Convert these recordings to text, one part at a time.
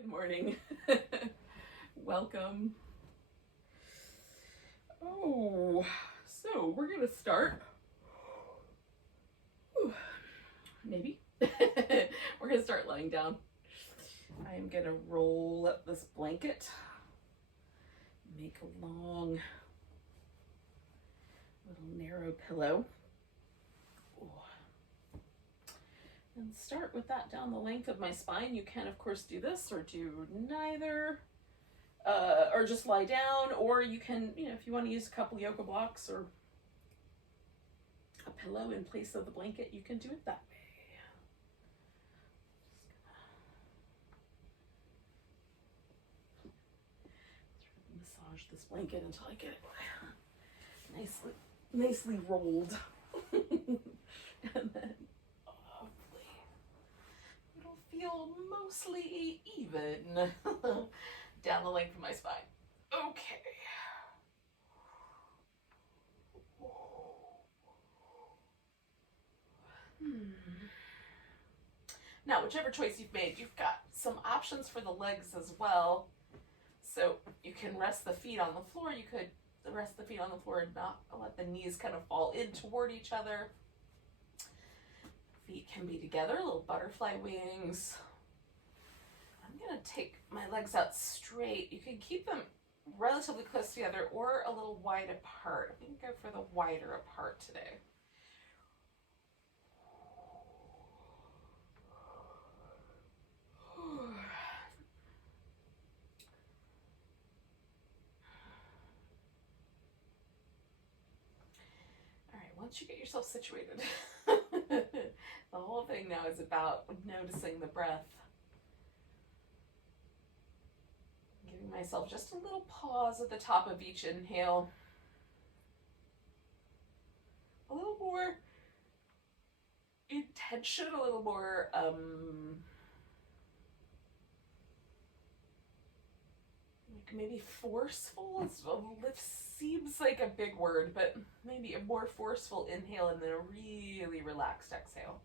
Good morning. Welcome. Oh, so we're gonna start. Maybe. We're gonna start lying down. I am gonna roll up this blanket. Make a long, little narrow pillow. And start with that down the length of my spine. You can, of course, do this or do neither, or just lie down, or you can, if you want to use a couple yoga blocks or a pillow in place of the blanket, you can do it that way. Just gonna massage this blanket until I get it nicely rolled. And then feel mostly even down the length of my spine. Okay. Now, whichever choice you've made, you've got some options for the legs as well. So you can rest the feet on the floor. You could rest the feet on the floor and not let the knees kind of fall in toward each other. Feet can be together, little butterfly wings. I'm gonna take my legs out straight. You can keep them relatively close together or a little wide apart. We can go for the wider apart today. All right, once you get yourself situated, the whole thing now is about noticing the breath. Giving myself just a little pause at the top of each inhale. A little more intention, a little more maybe forceful. It seems like a big word, but maybe a more forceful inhale and then a really relaxed exhale.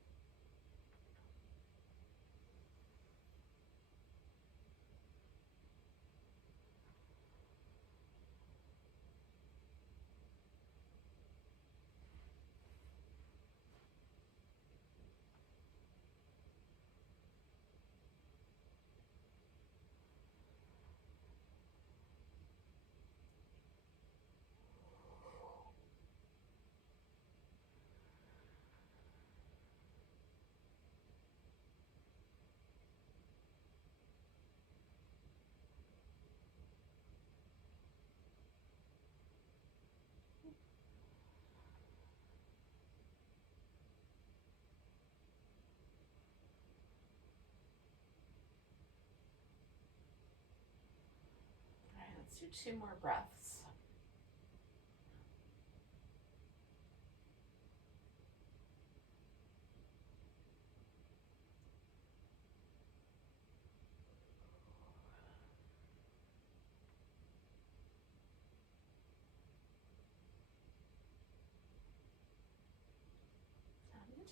All right, let's do 2 more breaths.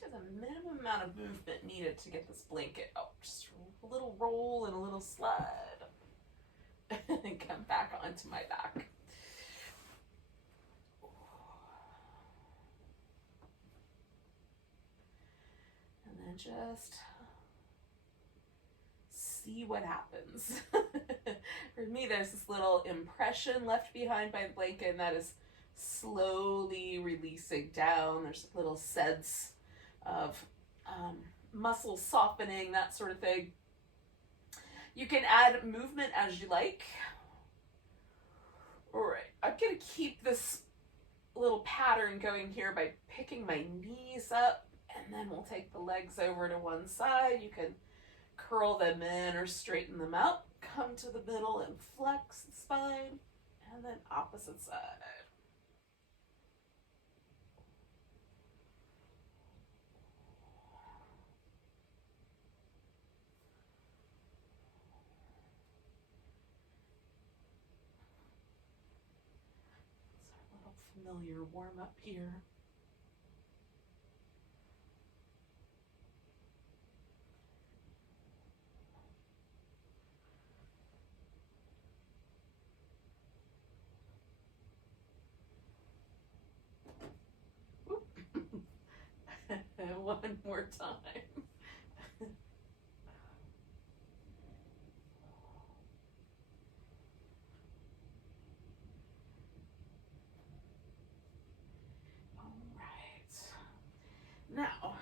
To the minimum amount of movement needed to get this blanket out. Just a little roll and a little slide. And come back onto my back. And then just see what happens. For me, there's this little impression left behind by the blanket, and that is slowly releasing down. There's a little sense of muscle softening, that sort of thing. You can add movement as you like. All right, I'm gonna keep this little pattern going here by picking my knees up, and then we'll take the legs over to one side. You can curl them in or straighten them out. Come to the middle and flex the spine, and then opposite side. Familiar warm up here. One more time. All right. Now,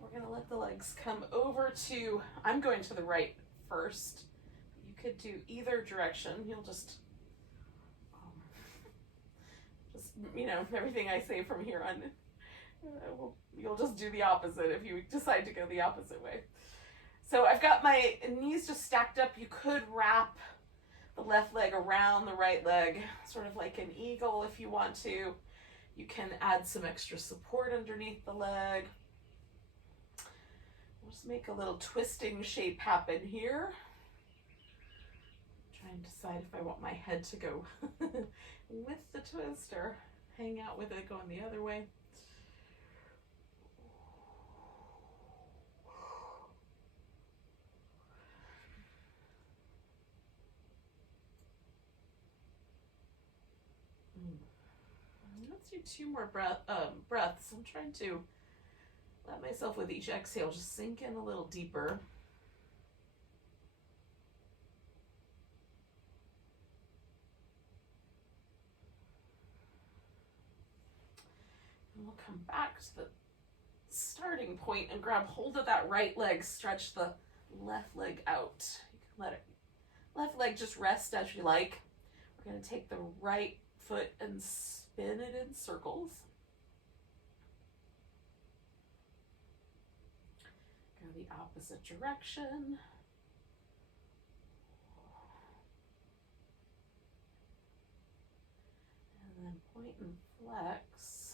we're going to let the legs come over to, I'm going to the right first. You could do either direction. You'll just, you know, everything I say from here on, you'll just do the opposite if you decide to go the opposite way. So I've got my knees just stacked up. You could wrap the left leg around the right leg, sort of like an eagle if you want to. You can add some extra support underneath the leg. We'll just make a little twisting shape happen here. Try and decide if I want my head to go with the twist or hang out with it going the other way. Let's do 2 more breaths. I'm trying to let myself with each exhale just sink in a little deeper. And we'll come back to the starting point and grab hold of that right leg. Stretch the left leg out. You can let it, left leg just rest as you like. We're going to take the right foot and spin it in circles. Go the opposite direction. And then point and flex.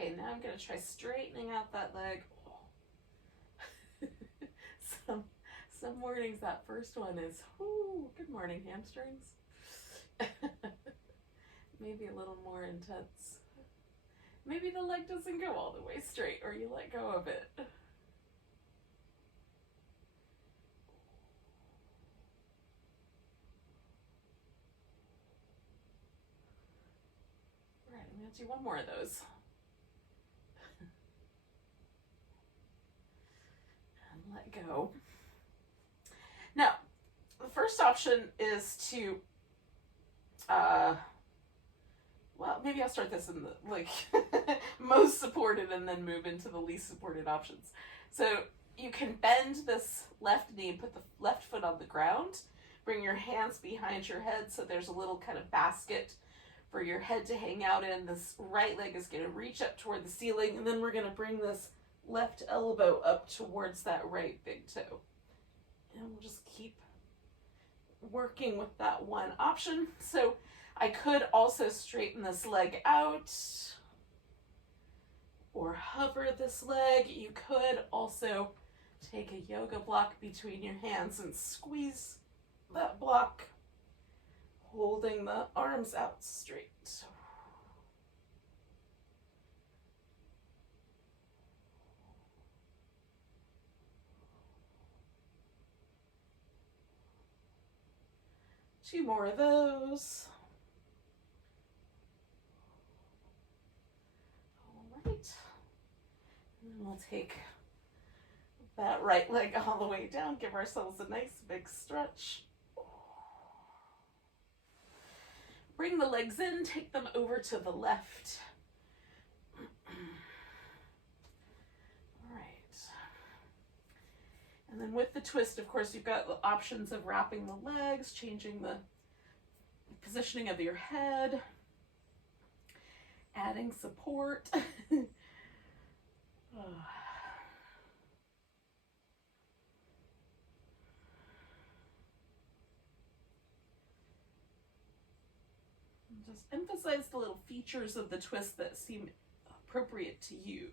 Okay, now I'm going to try straightening out that leg. Some mornings that first one is, whoo, good morning, hamstrings. Maybe a little more intense. Maybe the leg doesn't go all the way straight, or you let go of it. All right, I'm going to do one more of those. Let go. Now, the first option is to, well, maybe I'll start this in the, like, most supported and then move into the least supported options. So you can bend this left knee, put the left foot on the ground, bring your hands behind your head so there's a little kind of basket for your head to hang out in. This right leg is going to reach up toward the ceiling, and then we're going to bring this left elbow up towards that right big toe. And we'll just keep working with that one option. So I could also straighten this leg out or hover this leg. You could also take a yoga block between your hands and squeeze that block, holding the arms out straight. 2 more of those. All right. And then we'll take that right leg all the way down, give ourselves a nice big stretch. Bring the legs in, take them over to the left. All right. And then with the twist, of course, you've got the options of wrapping the legs, changing the positioning of your head, adding support. Just emphasize the little features of the twist that seem appropriate to you.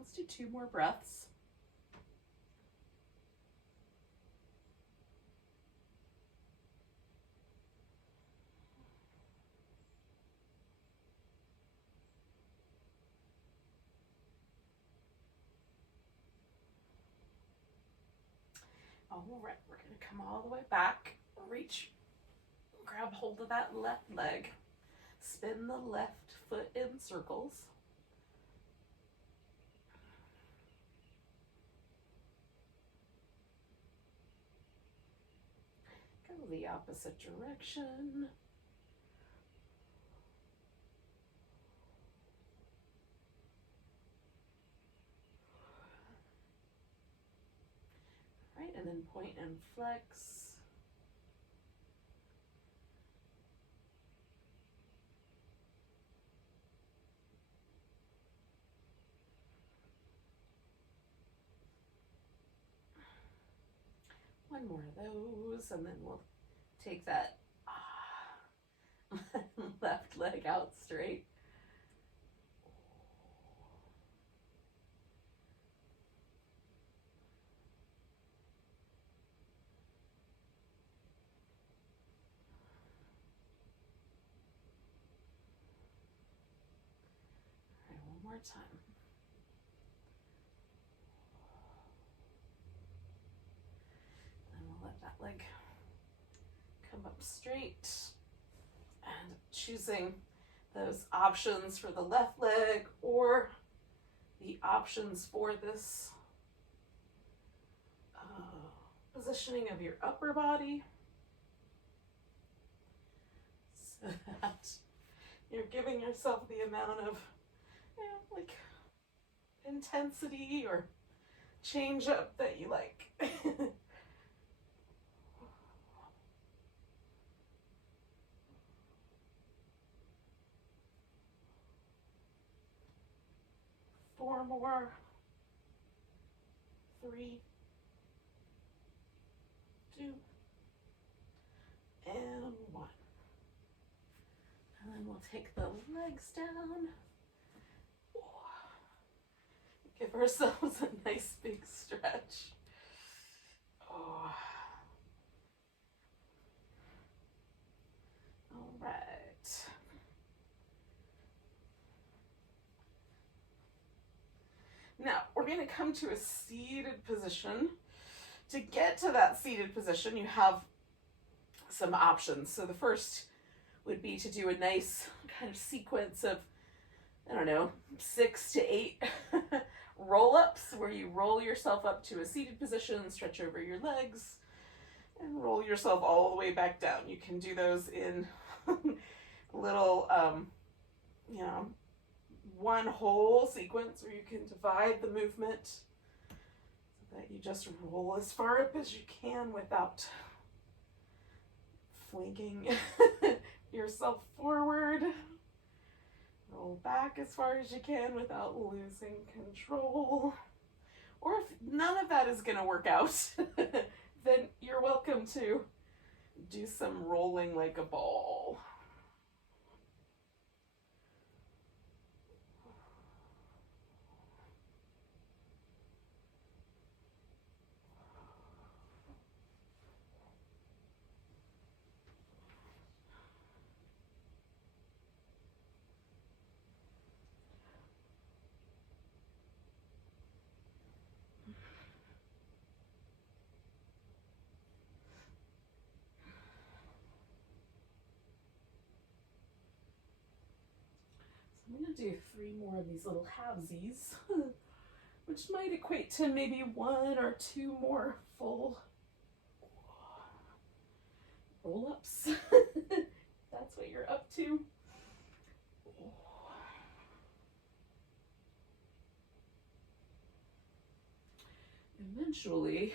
Let's do 2 more breaths. All right, we're going to come all the way back, reach, grab hold of that left leg, spin the left foot in circles. Go the opposite direction. Right, and then point and flex. One more of those, and then we'll take that left leg out straight. All right, one more time. And we'll let that leg come up straight, and choosing those options for the left leg or the options for this positioning of your upper body, so that you're giving yourself the amount of like intensity or change up that you like. 4 more. 3, 2, and 1. And then we'll take the legs down. Give ourselves a nice big stretch. Oh. All right. Now, we're going to come to a seated position. To get to that seated position, you have some options. So the first would be to do a nice kind of sequence of, 6 to 8 roll-ups, where you roll yourself up to a seated position, stretch over your legs, and roll yourself all the way back down. You can do those in little, one whole sequence, where you can divide the movement so that you just roll as far up as you can without flanking yourself forward. Roll back as far as you can without losing control. Or if none of that is going to work out, then you're welcome to do some rolling like a ball. I'm going to do 3 more of these little halvesies, which might equate to maybe 1 or 2 more full roll-ups. That's what you're up to. Eventually,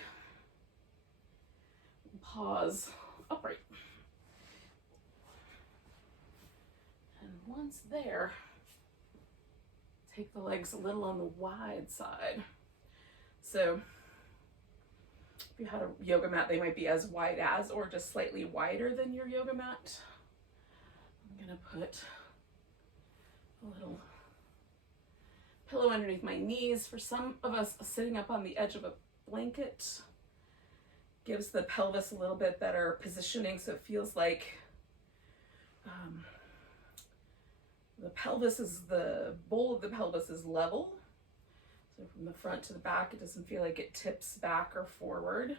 pause upright. And once there, take the legs a little on the wide side. So if you had a yoga mat, they might be as wide as or just slightly wider than your yoga mat. I'm gonna put a little Pillow underneath my knees. For some of us, sitting up on the edge of a blanket gives the pelvis a little bit better positioning, so it feels like the bowl of the pelvis is level. So from the front to the back, it doesn't feel like it tips back or forward.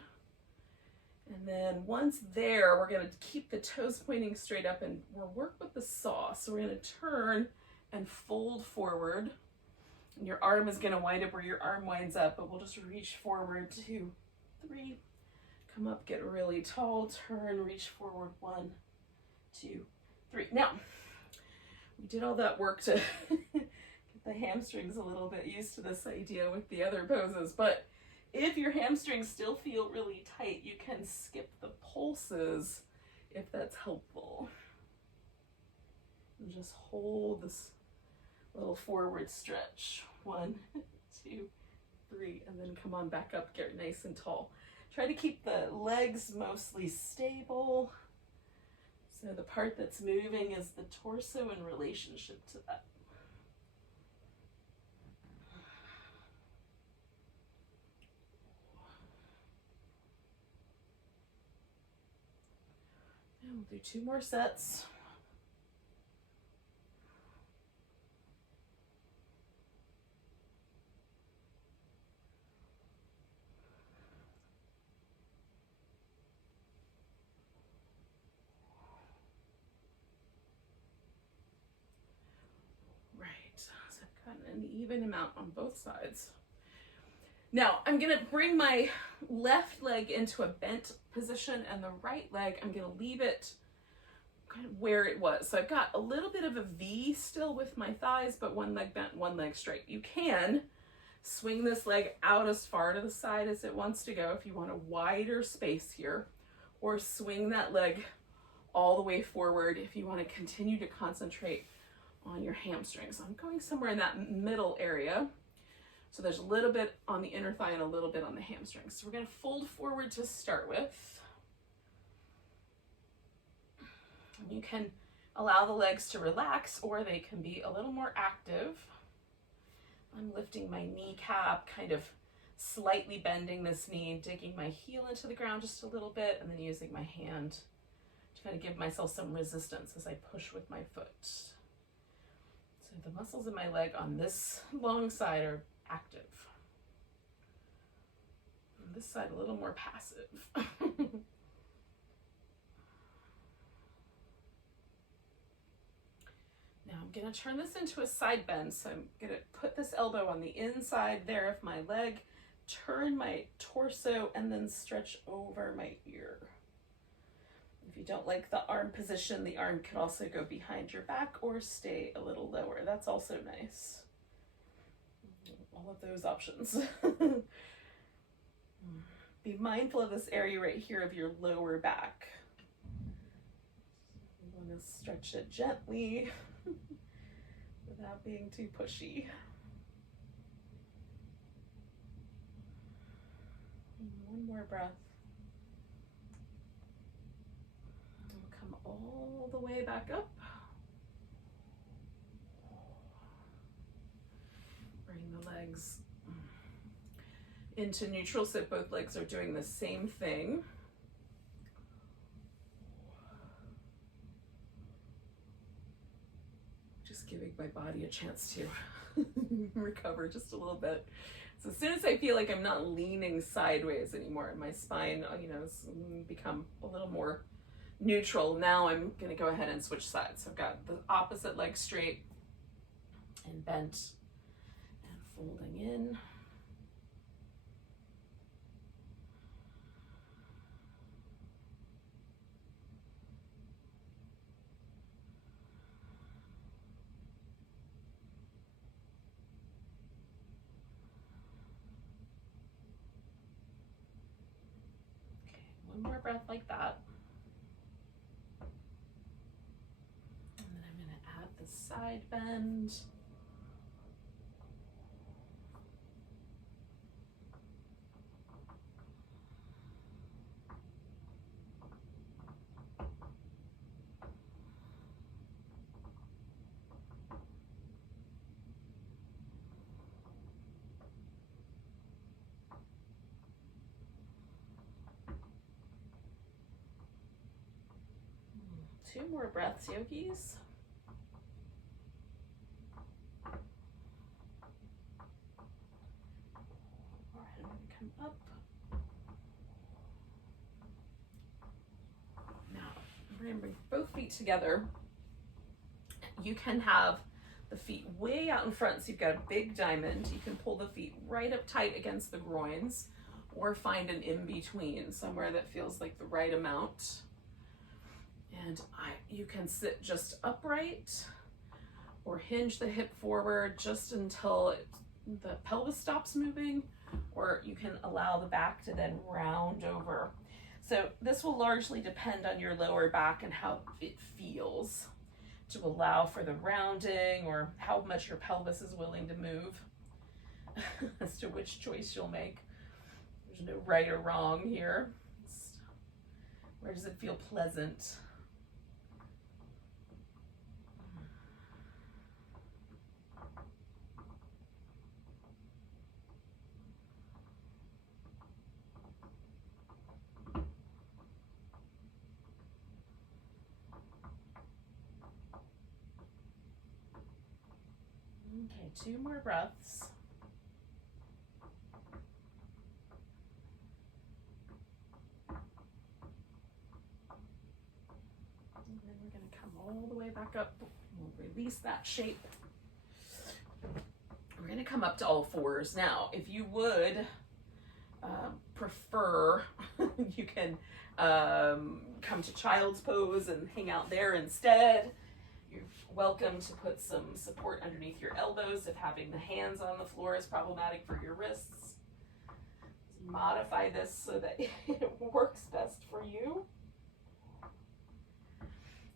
And then once there, we're going to keep the toes pointing straight up and we'll work with the saw. So we're going to turn and fold forward. And your arm is going to wind up where your arm winds up, but we'll just reach forward, 2, 3, come up, get really tall, turn, reach forward, 1, 2, 3. Now, we did all that work to get the hamstrings a little bit used to this idea with the other poses, but if your hamstrings still feel really tight, you can skip the pulses if that's helpful. And just hold this little forward stretch. 1, 2, 3, and then come on back up, get nice and tall. Try to keep the legs mostly stable. So the part that's moving is the torso in relationship to that. And we'll do 2 more sets. So I've gotten an even amount on both sides. Now I'm going to bring my left leg into a bent position and the right leg, I'm going to leave it kind of where it was. So I've got a little bit of a V still with my thighs, but one leg bent, one leg straight. You can swing this leg out as far to the side as it wants to go if you want a wider space here, or swing that leg all the way forward if you want to continue to concentrate on your hamstrings. I'm going somewhere in that middle area. So there's a little bit on the inner thigh and a little bit on the hamstrings. So we're going to fold forward to start with. You can allow the legs to relax or they can be a little more active. I'm lifting my kneecap, kind of slightly bending this knee, digging my heel into the ground just a little bit, and then using my hand to kind of give myself some resistance as I push with my foot. So the muscles in my leg on this long side are active. On this side, a little more passive. Now I'm going to turn this into a side bend. So I'm going to put this elbow on the inside there of my leg, turn my torso, and then stretch over my ear. If you don't like the arm position, the arm can also go behind your back or stay a little lower. That's also nice. All of those options. Be mindful of this area right here of your lower back. You want to stretch it gently without being too pushy. One more breath. Come all the way back up. Bring the legs into neutral so both legs are doing the same thing. Just giving my body a chance to recover just a little bit. So as soon as I feel like I'm not leaning sideways anymore and my spine, has become a little more neutral, now I'm going to go ahead and switch sides. So I've got the opposite leg straight and bent and folding in. Okay, one more breath like that. Side bend. 2 more breaths, yogis. All right, I'm going to come up. Now, we're going to bring both feet together. You can have the feet way out in front, so you've got a big diamond. You can pull the feet right up tight against the groins, or find an in-between, somewhere that feels like the right amount. And you can sit just upright, or hinge the hip forward just until the pelvis stops moving, or you can allow the back to then round over. So this will largely depend on your lower back and how it feels, to allow for the rounding or how much your pelvis is willing to move as to which choice you'll make. There's no right or wrong here. Where does it feel pleasant? Okay, 2 more breaths. And then we're going to come all the way back up. We'll release that shape. We're going to come up to all fours. Now, if you would prefer, you can come to child's pose and hang out there instead. You're welcome to put some support underneath your elbows if having the hands on the floor is problematic for your wrists. Modify this so that it works best for you.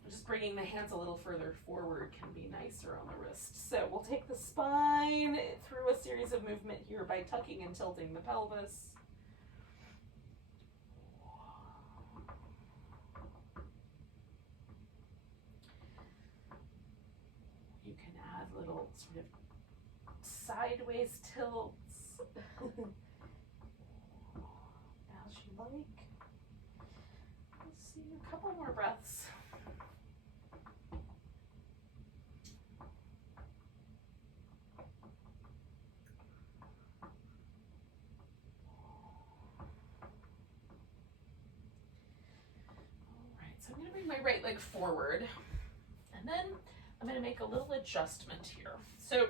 Just bringing the hands a little further forward can be nicer on the wrist. So we'll take the spine through a series of movement here by tucking and tilting the pelvis. You can add little sort of sideways tilts as you like. Let's see, a couple more breaths. So I'm going to bring my right leg forward, and then I'm going to make a little adjustment here. So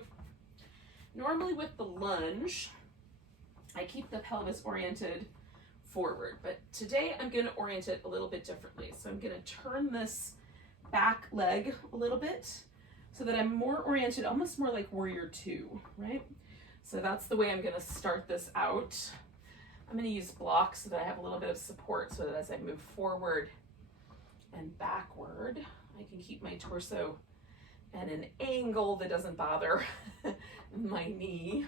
normally with the lunge, I keep the pelvis oriented forward, but today I'm going to orient it a little bit differently. So I'm going to turn this back leg a little bit so that I'm more oriented, almost more like warrior 2, right? So that's the way I'm going to start this out. I'm going to use blocks so that I have a little bit of support, so that as I move forward and backward, I can keep my torso at an angle that doesn't bother my knee.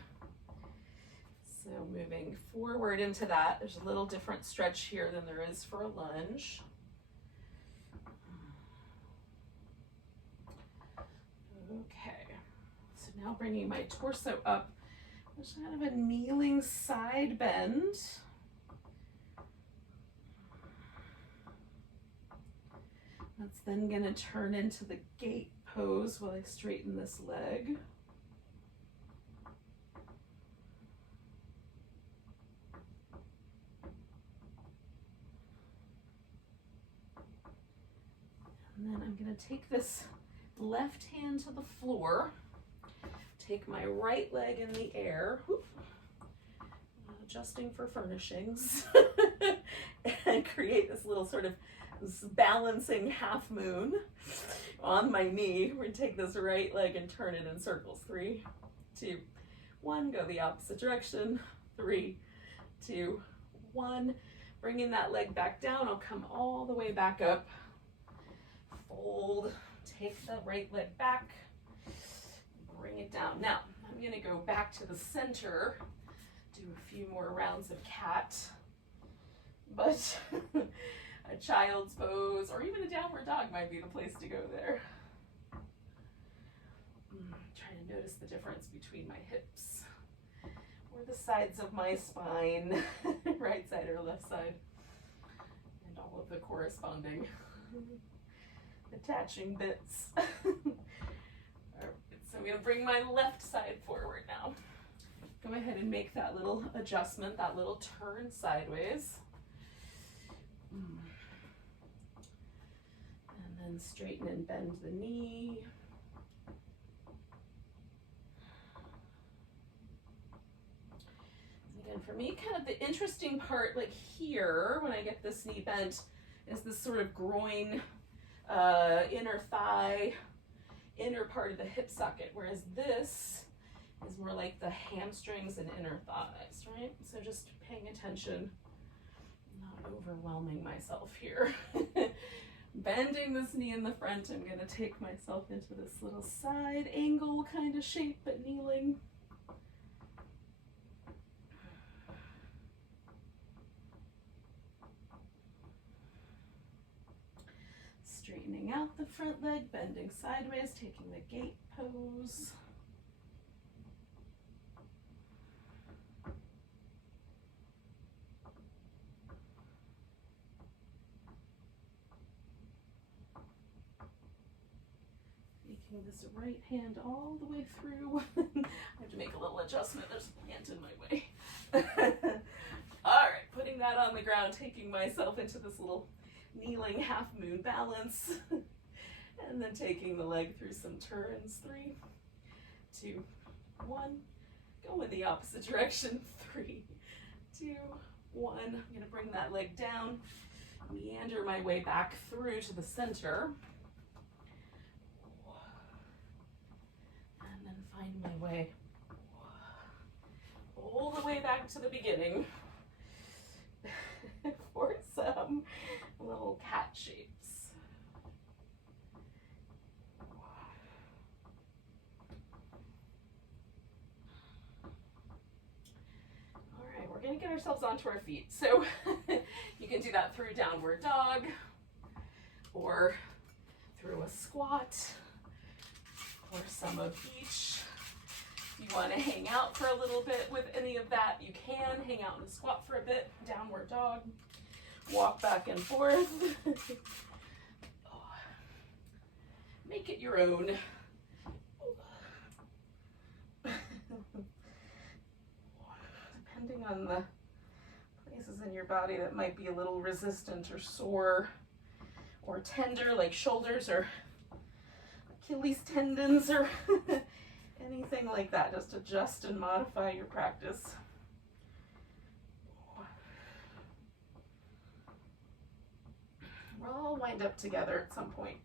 So moving forward into that, there's a little different stretch here than there is for a lunge. Okay, so now bringing my torso up, there's kind of a kneeling side bend. That's then going to turn into the gate pose while I straighten this leg. And then I'm going to take this left hand to the floor, take my right leg in the air, whoop, adjusting for furnishings, and create this little sort of balancing half moon on my knee. We're going to take this right leg and turn it in circles. 3, 2, 1. Go the opposite direction. 3, 2, 1. Bringing that leg back down. I'll come all the way back up. Fold. Take the right leg back. Bring it down. Now, I'm going to go back to the center. Do a few more rounds of cat. But a child's pose or even a downward dog might be the place to go there. Trying to notice the difference between my hips or the sides of my spine, right side or left side, and all of the corresponding attaching bits. Alright, so I'm going to bring my left side forward now. Go ahead and make that little adjustment, that little turn sideways. And then straighten and bend the knee. And for me, kind of the interesting part, like here, when I get this knee bent, is this sort of groin, inner thigh, inner part of the hip socket, whereas this is more like the hamstrings and inner thighs, right? So just paying attention, not overwhelming myself here. Bending this knee in the front, I'm going to take myself into this little side angle kind of shape, but kneeling. Straightening out the front leg, bending sideways, taking the gate pose. Making this right hand all the way through. I have to make a little adjustment. There's a plant in my way. All right, putting that on the ground, taking myself into this little kneeling half moon balance, and then taking the leg through some turns. 3, 2, 1. Go in the opposite direction. 3, 2, 1. I'm going to bring that leg down, meander my way back through to the center, and then find my way all the way back to the beginning for some little cat shapes. All right, we're going to get ourselves onto our feet. So you can do that through downward dog or through a squat or some of each. If you want to hang out for a little bit with any of that, you can hang out in a squat for a bit, downward dog. Walk back and forth. Make it your own. Depending on the places in your body that might be a little resistant or sore or tender, like shoulders or Achilles tendons or anything like that, just adjust and modify your practice. We'll all wind up together at some point.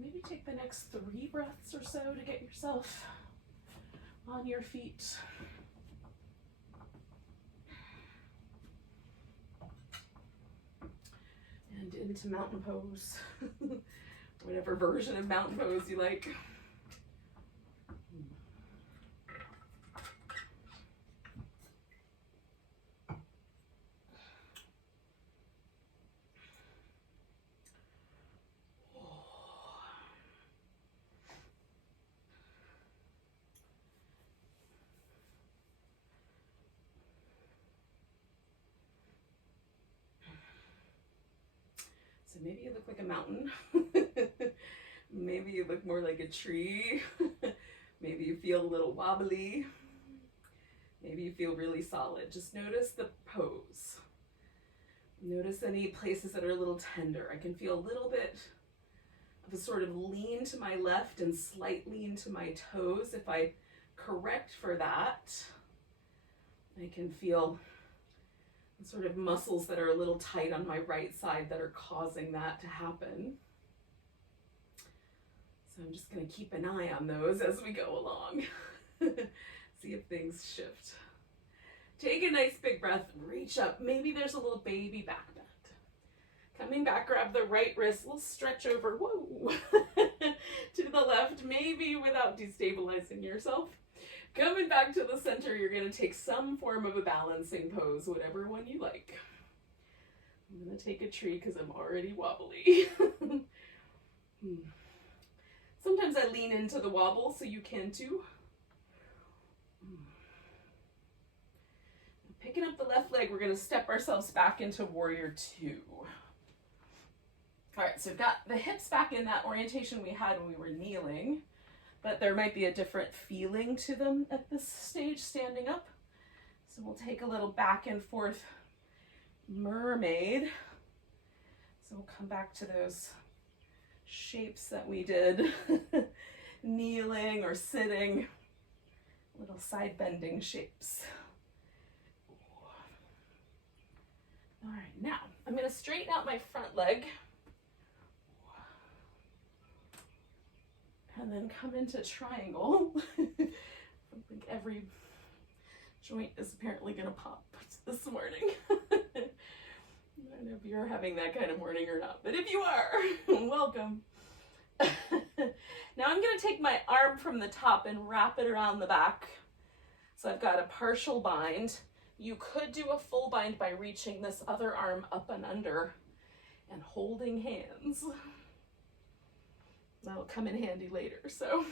Maybe take the next 3 breaths or so to get yourself on your feet. And into mountain pose. Whatever version of mountain pose you like. So maybe you look like a mountain. Maybe you look more like a tree. Maybe you feel a little wobbly. Maybe you feel really solid. Just notice the pose. Notice any places that are a little tender. I can feel a little bit of a sort of lean to my left and slight lean to my toes. If I correct for that, I can feel sort of muscles that are a little tight on my right side that are causing that to happen. So I'm just going to keep an eye on those as we go along. See if things shift. Take a nice big breath, reach up. Maybe there's a little baby back bend. Coming back, grab the right wrist, little stretch over, whoa, to the left, maybe without destabilizing yourself. Coming back to the center, you're going to take some form of a balancing pose, whatever one you like. I'm going to take a tree because I'm already wobbly. Sometimes I lean into the wobble, so you can too. Picking up the left leg, we're going to step ourselves back into warrior two. All right, so we've got the hips back in that orientation we had when we were kneeling, but there might be a different feeling to them at this stage standing up. So we'll take a little back and forth mermaid. So we'll come back to those shapes that we did, kneeling or sitting, little side bending shapes. All right, now I'm going to straighten out my front leg and then come into triangle. I think every joint is apparently going to pop this morning. I don't know if you're having that kind of morning or not, but if you are, welcome. Now I'm going to take my arm from the top and wrap it around the back. So I've got a partial bind. You could do a full bind by reaching this other arm up and under and holding hands. That'll come in handy later, so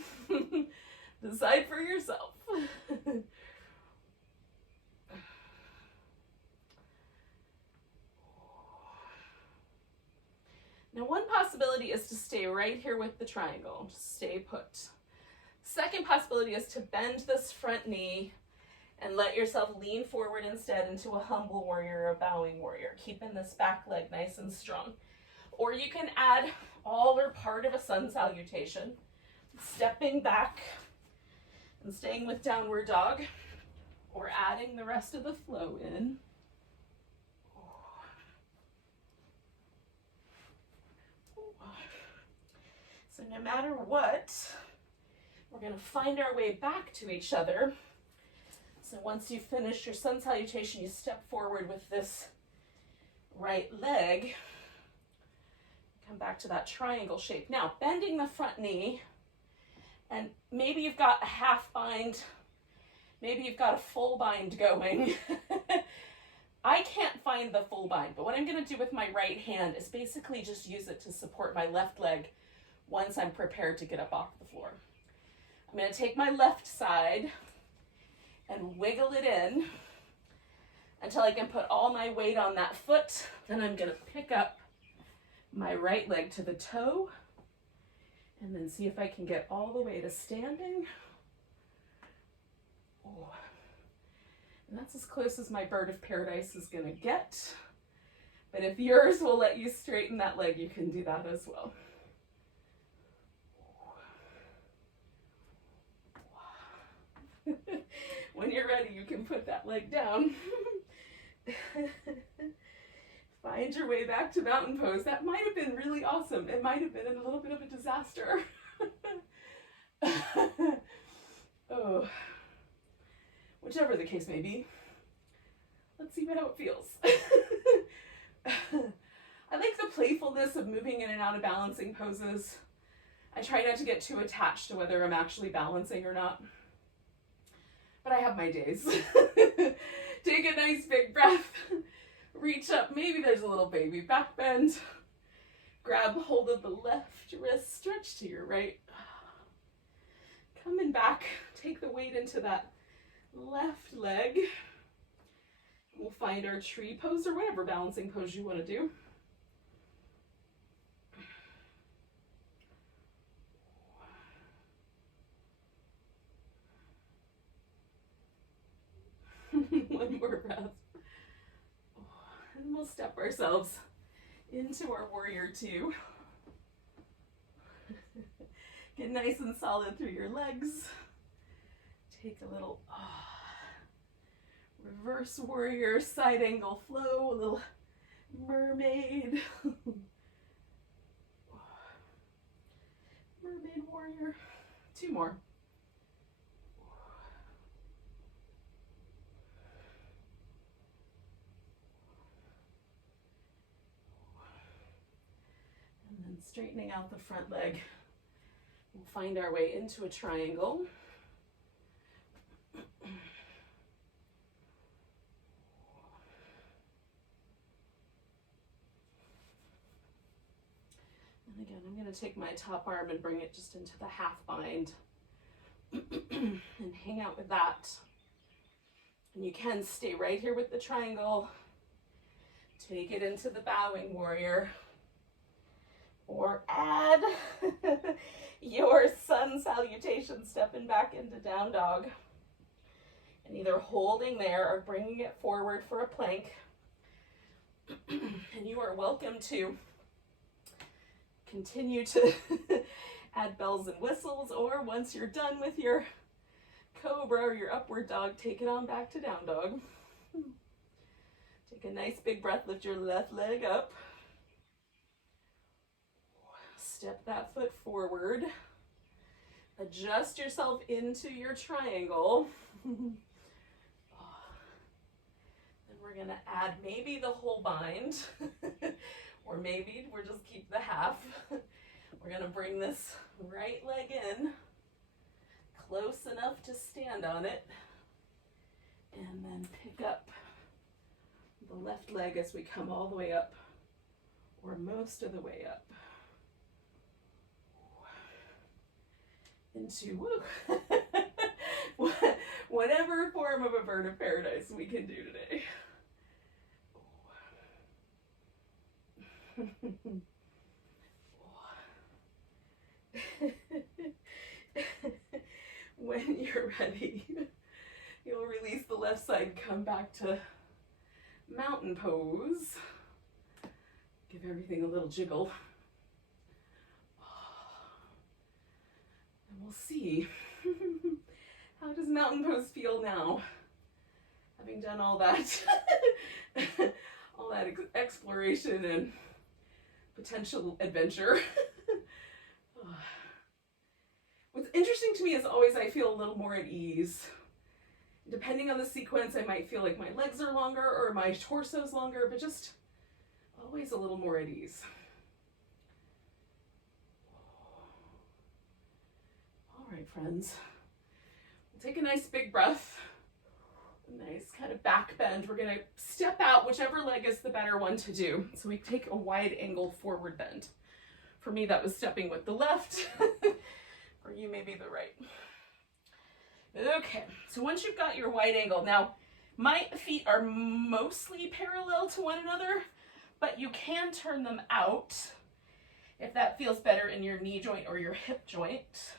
decide for yourself. Now, one possibility is to stay right here with the triangle, just stay put. Second possibility is to bend this front knee and let yourself lean forward instead into a humble warrior or a bowing warrior, keeping this back leg nice and strong. Or you can add all or part of a sun salutation, stepping back and staying with downward dog, or adding the rest of the flow in. So no matter what, we're going to find our way back to each other. So once you finish your sun salutation, you step forward with this right leg. Come back to that triangle shape. Now, bending the front knee, and maybe you've got a half bind, maybe you've got a full bind going. I can't find the full bind, but what I'm going to do with my right hand is basically just use it to support my left leg once I'm prepared to get up off the floor. I'm going to take my left side and wiggle it in until I can put all my weight on that foot. Then I'm going to pick up my right leg to the toe and then see if I can get all the way to standing. Oh. And that's as close as my bird of paradise is going to get. But if yours will let you straighten that leg, you can do that as well. When you're ready, you can put that leg down. Find your way back to mountain pose. That might have been really awesome. It might have been a little bit of a disaster. Oh, whichever the case may be, let's see how it feels. I like the playfulness of moving in and out of balancing poses. I try not to get too attached to whether I'm actually balancing or not. But I have my days. Take a nice big breath. Reach up. Maybe there's a little baby back bend. Grab hold of the left wrist. Stretch to your right. Coming back. Take the weight into that left leg. We'll find our tree pose or whatever balancing pose you want to do. One more breath. And we'll step ourselves into our warrior two. Get nice and solid through your legs. Take a little reverse warrior, side angle flow, a little mermaid. Mermaid warrior. Two more. straightening out the front leg. We'll find our way into a triangle. And again, I'm going to take my top arm and bring it just into the half bind and hang out with that. And you can stay right here with the triangle. Take it into the bowing warrior. Or add your sun salutation, stepping back into down dog. And either holding there or bringing it forward for a plank. And you are welcome to continue to add bells and whistles, or once you're done with your cobra or your upward dog, take it on back to down dog. Take a nice big breath, lift your left leg up. Step that foot forward. Adjust yourself into your triangle. Then we're going to add maybe the whole bind, or maybe we'll just keep the half. We're going to bring this right leg in, close enough to stand on it, and then pick up the left leg as we come all the way up, or most of the way up. Into whatever form of a bird of paradise we can do today. When you're ready, you'll release the left side, come back to mountain pose. Give everything a little jiggle. And we'll see. How does mountain pose feel now? Having done all that, all that exploration and potential adventure. What's interesting to me is always I feel a little more at ease. Depending on the sequence, I might feel like my legs are longer or my torso's longer, but just always a little more at ease. All right, friends. We'll take a nice big breath. A nice kind of back bend. We're going to step out, whichever leg is the better one to do. So we take a wide angle forward bend. For me, that was stepping with the left. For you, maybe the right. Okay, so once you've got your wide angle, now my feet are mostly parallel to one another, but you can turn them out if that feels better in your knee joint or your hip joint.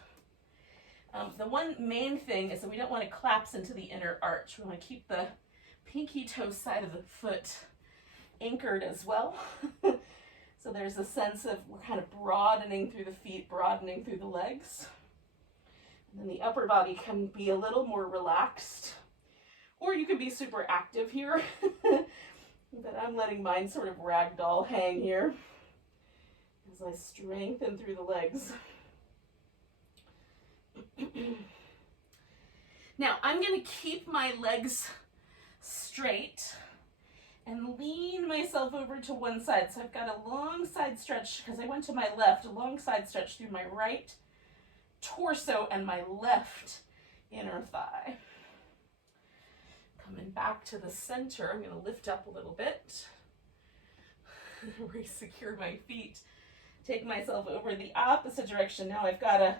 The one main thing is that we don't want to collapse into the inner arch. We want to keep the pinky toe side of the foot anchored as well. So there's a sense of we're kind of broadening through the feet, broadening through the legs. And then the upper body can be a little more relaxed, or you can be super active here. But I'm letting mine sort of ragdoll hang here as I strengthen through the legs. Now I'm going to keep my legs straight and lean myself over to one side. So I've got a long side stretch because I went to my left, a long side stretch through my right torso and my left inner thigh. Coming back to the center, I'm going to lift up a little bit. Re-secure my feet. Take myself over the opposite direction. Now I've got a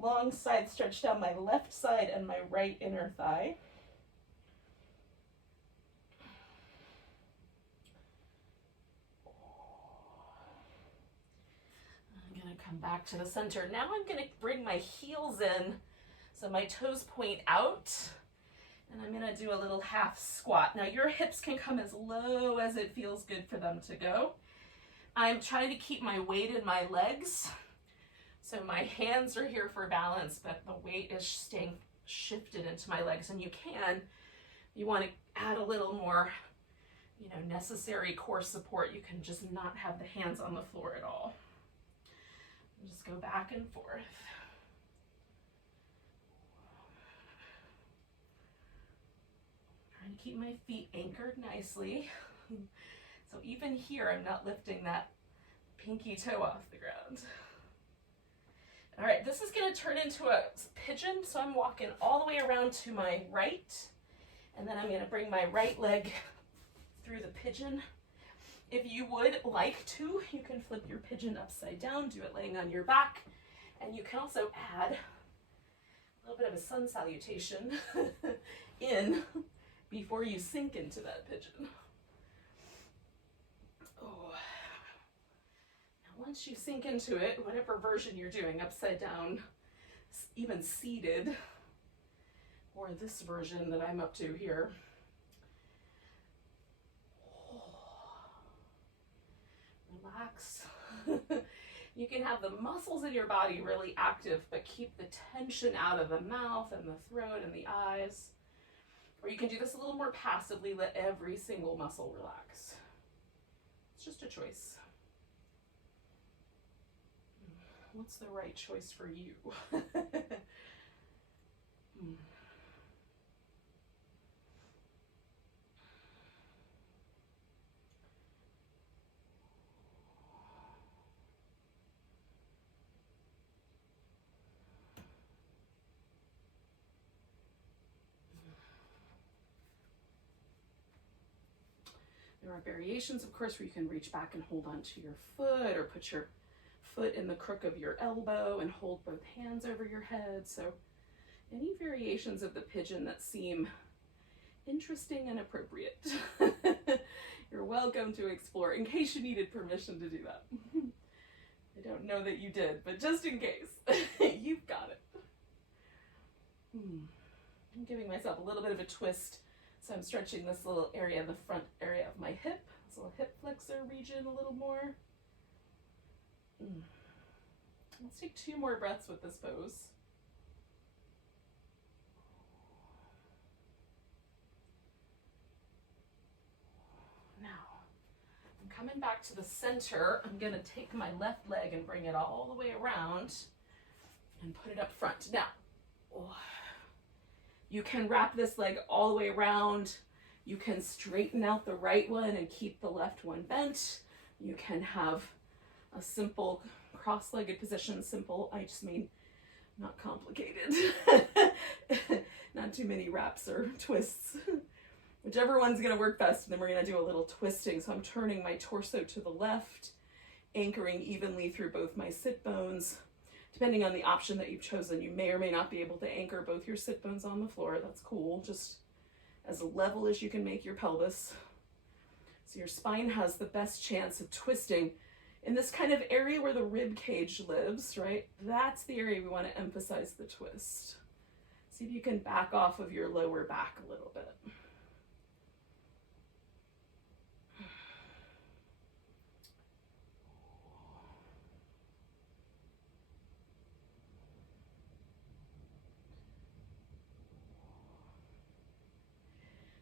long side stretch down my left side and my right inner thigh. I'm going to come back to the center. Now I'm going to bring my heels in so my toes point out, and I'm going to do a little half squat. Now your hips can come as low as it feels good for them to go. I'm trying to keep my weight in my legs. So my hands are here for balance, but the weight is staying shifted into my legs. And you want to add a little more, necessary core support. You can just not have the hands on the floor at all. Just go back and forth. Trying to keep my feet anchored nicely. So even here, I'm not lifting that pinky toe off the ground. All right, this is going to turn into a pigeon, so I'm walking all the way around to my right, and then I'm going to bring my right leg through the pigeon. If you would like to, you can flip your pigeon upside down, do it laying on your back, and you can also add a little bit of a sun salutation in before you sink into that pigeon. Oh. Now once you sink into it, whatever version you're doing, upside down, even seated, or this version that I'm up to here, relax. You can have the muscles in your body really active, but keep the tension out of the mouth and the throat and the eyes. Or you can do this a little more passively, let every single muscle relax. It's just a choice. What's the right choice for you? There are variations, of course, where you can reach back and hold onto your foot, or put your foot in the crook of your elbow and hold both hands over your head. So any variations of the pigeon that seem interesting and appropriate, you're welcome to explore, in case you needed permission to do that. I don't know that you did, but just in case, you've got it. I'm giving myself a little bit of a twist. So I'm stretching this little area, the front area of my hip, this little hip flexor region a little more. Let's take 2 more breaths with this pose. Now, I'm coming back to the center. I'm going to take my left leg and bring it all the way around and put it up front. Now, you can wrap this leg all the way around. You can straighten out the right one and keep the left one bent. You can have a simple cross-legged position. Simple, I just mean not complicated. Not too many wraps or twists. Whichever one's gonna work best. And then we're gonna do a little twisting. So I'm turning my torso to the left, anchoring evenly through both my sit bones. Depending on the option that you've chosen, you may or may not be able to anchor both your sit bones on the floor. That's cool, just as level as you can make your pelvis. So your spine has the best chance of twisting in this kind of area where the rib cage lives, right? That's the area we want to emphasize the twist. See if you can back off of your lower back a little bit.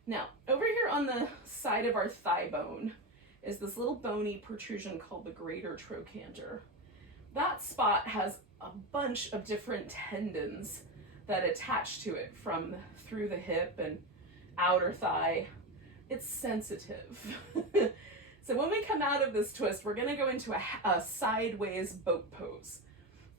Now, over here on the side of our thigh bone is this little bony protrusion called the greater trochanter. That spot has a bunch of different tendons that attach to it from through the hip and outer thigh. It's sensitive. So when we come out of this twist, we're going to go into a sideways boat pose.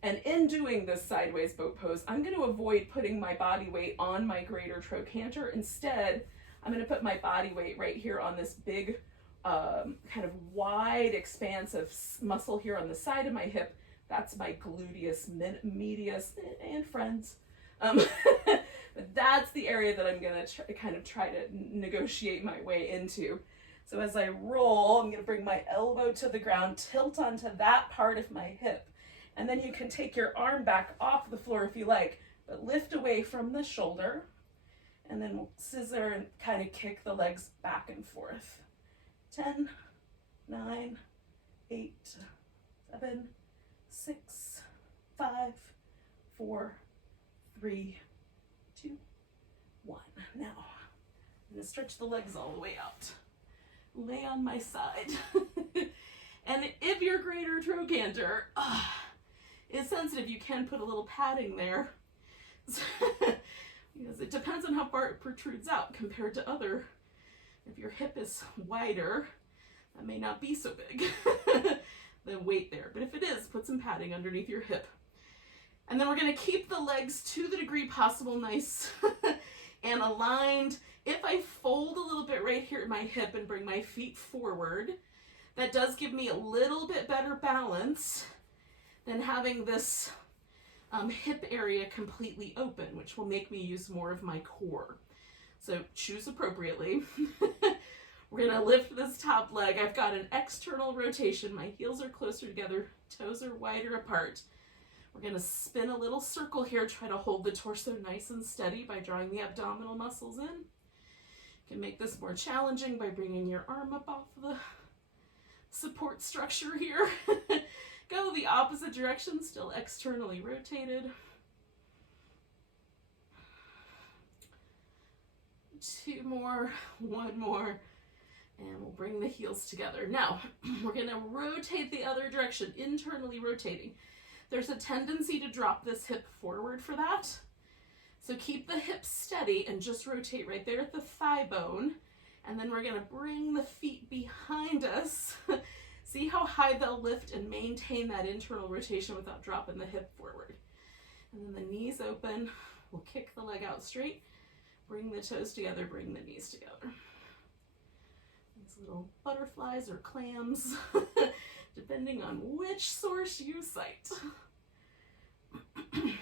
And in doing this sideways boat pose, I'm going to avoid putting my body weight on my greater trochanter. Instead, I'm going to put my body weight right here on this big, kind of wide expanse of muscle here on the side of my hip. That's my gluteus medius and friends. But that's the area that I'm going to try to negotiate my way into. So as I roll, I'm going to bring my elbow to the ground, tilt onto that part of my hip. And then you can take your arm back off the floor if you like, but lift away from the shoulder. And then we'll scissor and kind of kick the legs back and forth. 10, 9, 8, 7, 6, 5, 4, 3, 2, 1. Now, I'm going to stretch the legs all the way out. Lay on my side. And if your greater trochanter is sensitive, you can put a little padding there. Because it depends on how far it protrudes out compared to other. If your hip is wider, that may not be so big. the weight there. But if it is, put some padding underneath your hip. And then we're going to keep the legs to the degree possible nice and aligned. If I fold a little bit right here at my hip and bring my feet forward, that does give me a little bit better balance than having this hip area completely open, which will make me use more of my core. So choose appropriately. We're going to lift this top leg. I've got an external rotation. My heels are closer together, toes are wider apart. We're going to spin a little circle here, try to hold the torso nice and steady by drawing the abdominal muscles in. You can make this more challenging by bringing your arm up off the support structure here. Go the opposite direction, still externally rotated. 2 more, 1 more, and we'll bring the heels together. Now, we're going to rotate the other direction, internally rotating. There's a tendency to drop this hip forward for that. So keep the hips steady and just rotate right there at the thigh bone. And then we're going to bring the feet behind us. See how high they'll lift and maintain that internal rotation without dropping the hip forward. And then the knees open. We'll kick the leg out straight. Bring the toes together, bring the knees together. These little butterflies or clams, depending on which source you cite. I've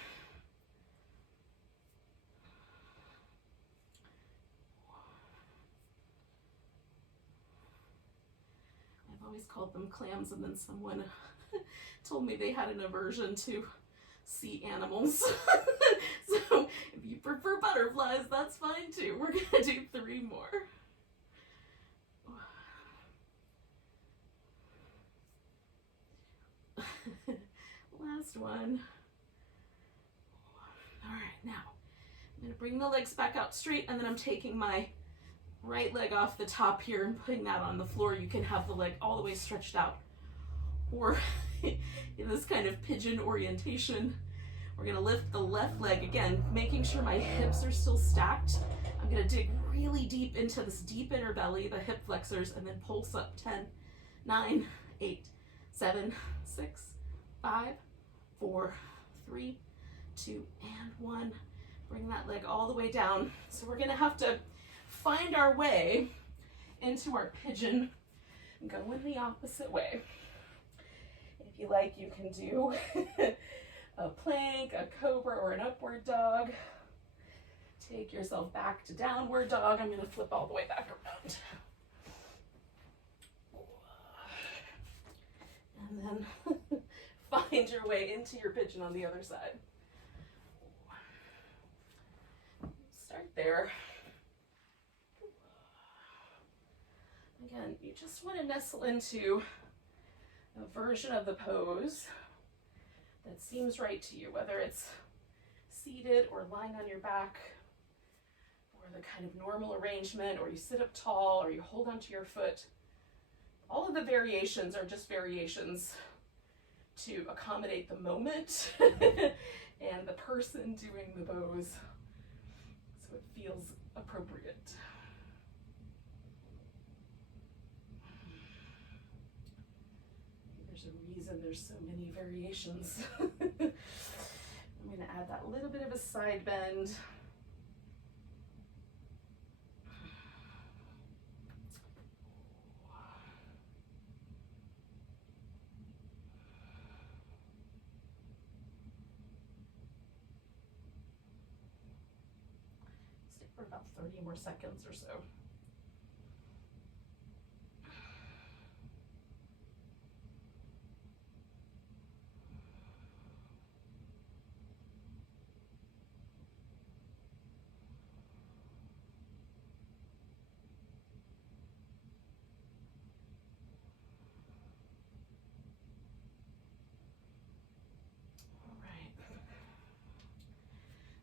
always called them clams, and then someone told me they had an aversion to sea animals. So if you prefer butterflies, that's fine too. We're gonna do 3 more. Last one. All right, now I'm gonna bring the legs back out straight, and then I'm taking my right leg off the top here and putting that on the floor. You can have the leg all the way stretched out, or in this kind of pigeon orientation, we're going to lift the left leg again, making sure my hips are still stacked. I'm going to dig really deep into this deep inner belly, the hip flexors, and then pulse up. 10, 9, 8, 7, 6, 5, 4, 3, 2, and 1. Bring that leg all the way down. So we're going to have to find our way into our pigeon and go in the opposite way. If you like, you can do a plank, a cobra, or an upward dog. Take yourself back to downward dog. I'm going to flip all the way back around. And then find your way into your pigeon on the other side. Start there. Again, you just want to nestle into a version of the pose that seems right to you, whether it's seated or lying on your back, or the kind of normal arrangement, or you sit up tall, or you hold onto your foot. All of the variations are just variations to accommodate the moment and the person doing the pose, so it feels appropriate. Reason there's so many variations. I'm going to add that little bit of a side bend. Stick for about 30 more seconds or so.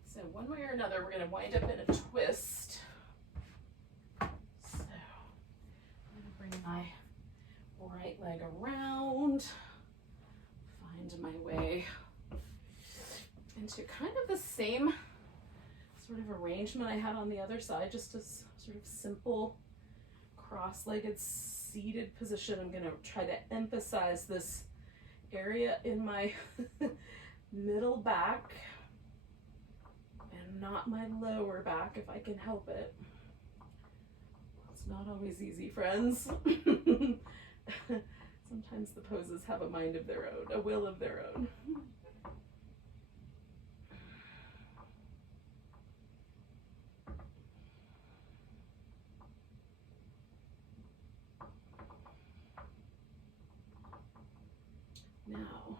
So one way or another, we're going to wind up in a twist. So I'm going to bring my right leg around, find my way into kind of the same sort of arrangement I had on the other side, just a sort of simple cross-legged seated position. I'm going to try to emphasize this area in my middle back and not my lower back if I can help it. It's not always easy, friends. Sometimes the poses have a mind of their own, a will of their own. Now,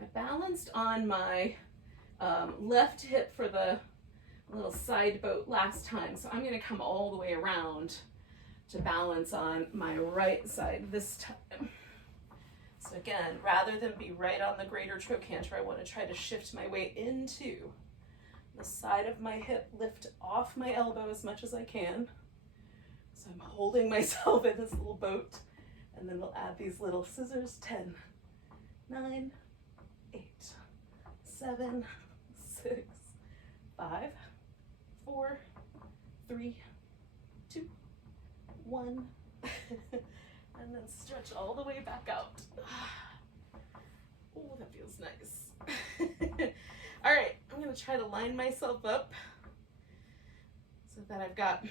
I balanced on my left hip for the little side boat last time, so I'm going to come all the way around to balance on my right side this time. So again, rather than be right on the greater trochanter, I want to try to shift my weight into the side of my hip, lift off my elbow as much as I can. So I'm holding myself in this little boat. And then we'll add these little scissors. 10, 9, 8, 7, 6, 5, 4, 3, 2, 1. And then stretch all the way back out. Oh, that feels nice. All right, I'm going to try to line myself up so that I've got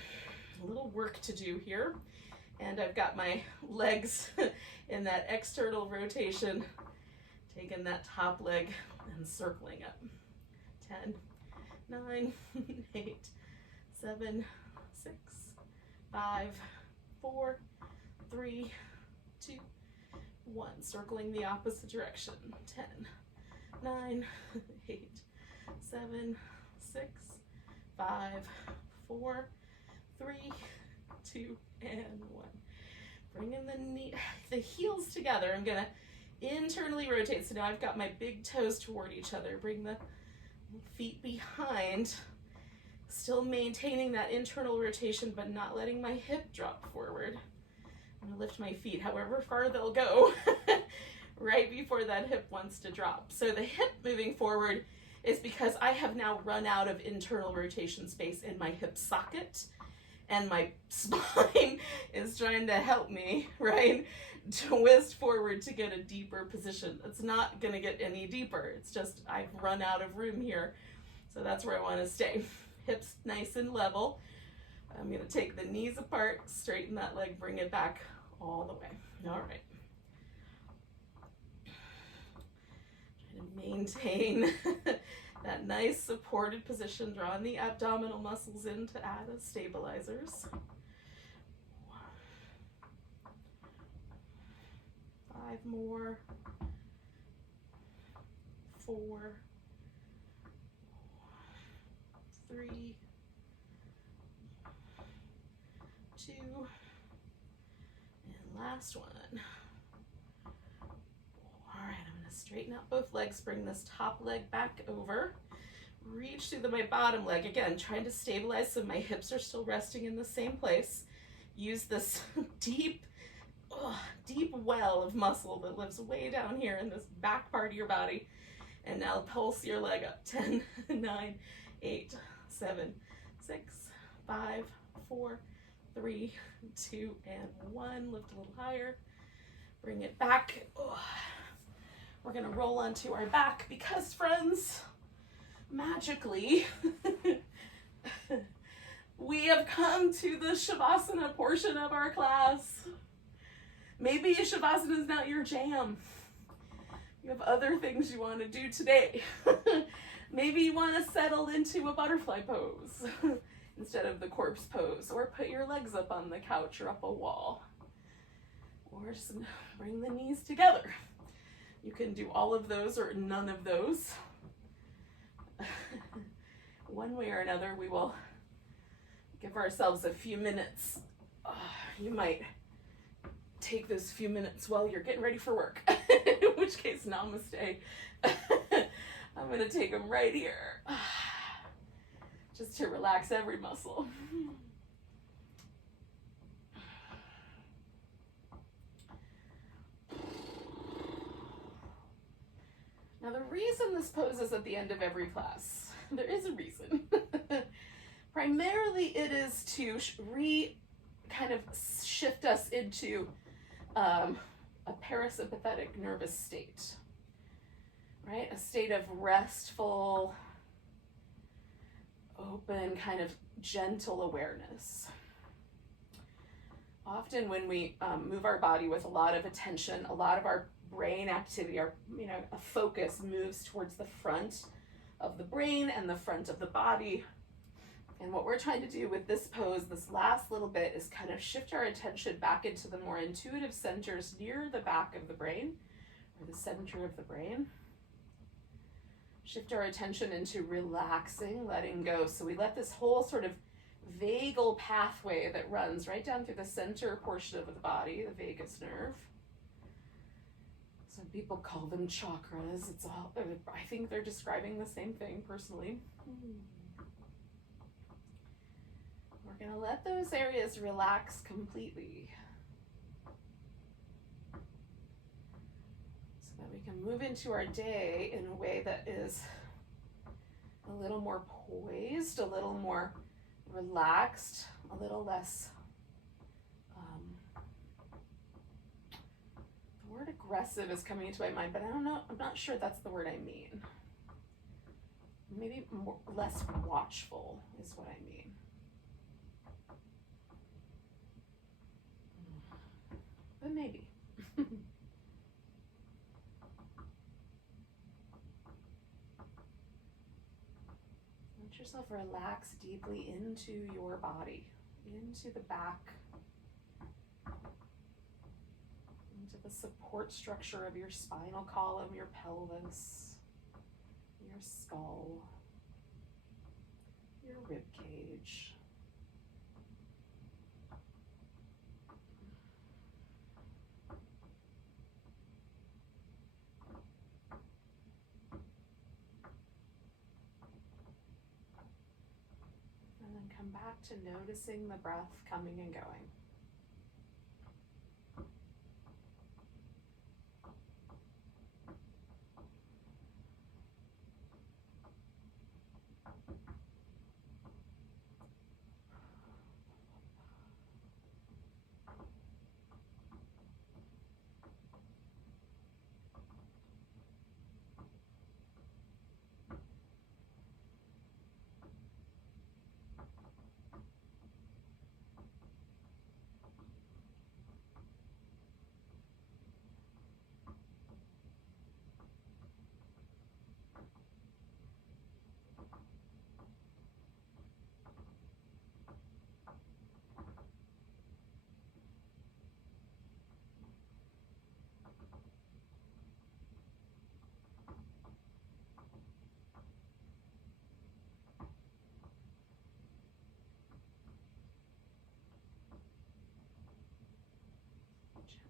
a little work to do here. And I've got my legs in that external rotation, taking that top leg and circling up. 10, 9, 8, 7, 6, 5, 4, 3, 2, 1. Circling the opposite direction. 10, 9, 8, 7, 6, 5, 4, 3, 2, and 1. Bringing the heels together. I'm gonna internally rotate. So now I've got my big toes toward each other. Bring the feet behind, still maintaining that internal rotation, but not letting my hip drop forward. I'm gonna lift my feet however far they'll go right before that hip wants to drop. So the hip moving forward is because I have now run out of internal rotation space in my hip socket. And my spine is trying to help me, right, twist forward to get a deeper position. It's not going to get any deeper. It's just I've run out of room here. So that's where I want to stay. Hips nice and level. I'm going to take the knees apart, straighten that leg, bring it back all the way. All right. Try to maintain that nice supported position, drawing the abdominal muscles in to add as stabilizers. 5 more. 4, 3, 2, and last one. All right, I'm going to straighten out both legs, bring this top leg back over, reach through my bottom leg. Again, trying to stabilize so my hips are still resting in the same place. Use this deep well of muscle that lives way down here in this back part of your body. And now pulse your leg up. 10, 9, 8, 7, 6, 5, 4, 3, 2, and 1. Lift a little higher. Bring it back. We're going to roll onto our back because, friends, magically, we have come to the Savasana portion of our class. Maybe Savasana is not your jam. You have other things you want to do today. Maybe you want to settle into a butterfly pose instead of the corpse pose, or put your legs up on the couch or up a wall, or just bring the knees together. You can do all of those or none of those. One way or another, we will give ourselves a few minutes. You might take those few minutes while you're getting ready for work, in which case, namaste. I'm going to take them right here, just to relax every muscle. Now, the reason this pose is at the end of every class, there is a reason. Primarily, it is to kind of shift us into a parasympathetic nervous state, right? A state of restful, open, kind of gentle awareness. Often when we move our body with a lot of attention, a lot of our brain activity, our a focus moves towards the front of the brain and the front of the body. And what we're trying to do with this pose, this last little bit, is kind of shift our attention back into the more intuitive centers near the back of the brain, or the center of the brain. Shift our attention into relaxing, letting go. So we let this whole sort of vagal pathway that runs right down through the center portion of the body, the vagus nerve. Some people call them chakras. It's all, I think they're describing the same thing personally. We're going to let those areas relax completely so that we can move into our day in a way that is a little more poised, a little more relaxed, a little less, the word aggressive is coming into my mind, but I don't know, I'm not sure that's the word I mean. Maybe more, less watchful is what I mean. But maybe. Let yourself relax deeply into your body, into the back, into the support structure of your spinal column, your pelvis, your skull, your rib cage. And then come back to noticing the breath coming and going.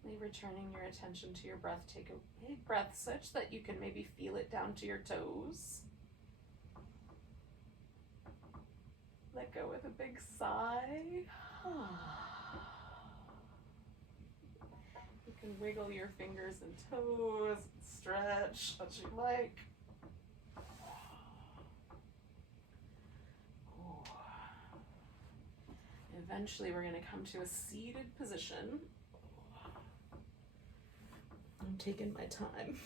Gently returning your attention to your breath. Take a big breath such that you can maybe feel it down to your toes. Let go with a big sigh. You can wiggle your fingers and toes, stretch as you like. Eventually we're going to come to a seated position. I'm taking my time.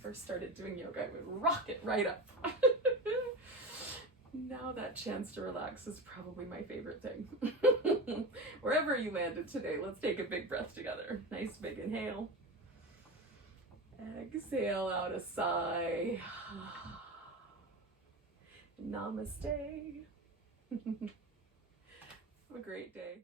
First started doing yoga, I would rock it right up. Now that chance to relax is probably my favorite thing. Wherever you landed today, let's take a big breath together. Nice big inhale. Exhale out a sigh. Namaste. Have a great day.